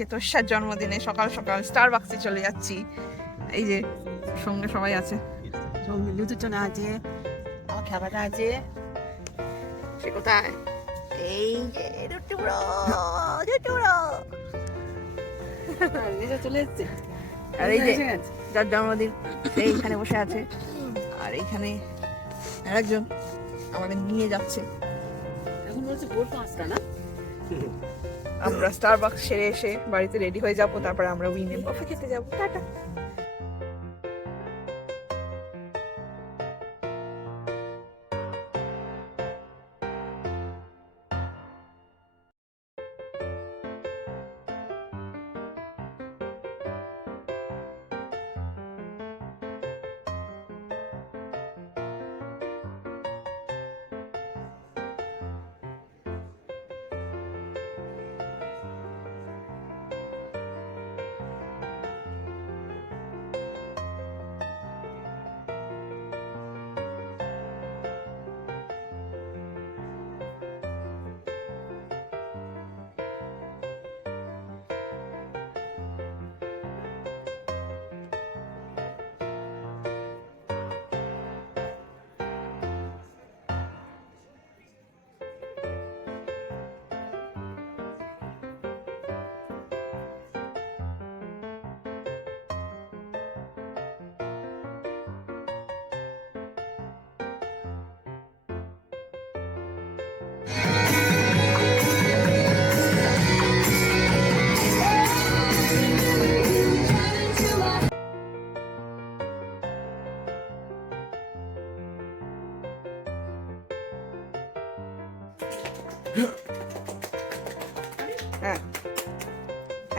আজকে তোষার জন্মদিনে সকাল সকাল স্টারবাক্সে চলে যাচ্ছি। এই যে সঙ্গে সবাই আছে, লুতুচনা আছে, আমার খাবারটা আছে। সে কোথায়? এই যে টুটুবড়ো চলে এসছে। আর এই যে যার জন্মদিন এইখানে বসে আছে, আর এইখানে আরেকজন আমাদের নিয়ে যাচ্ছে। এখন বলছে ভোর 5টা না? আমরা স্টারবাক্স সেরে এসে বাড়িতে রেডি হয়ে যাবো, তারপরে আমরা উইমেন কফি খেতে যাবো। Tata.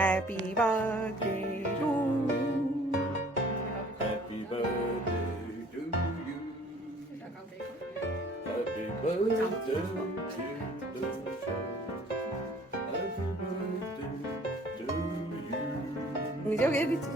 Happy birthday to Happy birthday to you. Happy birthday to the show. Happy birthday to you. নিজেও গিয়ে দিচ্ছি।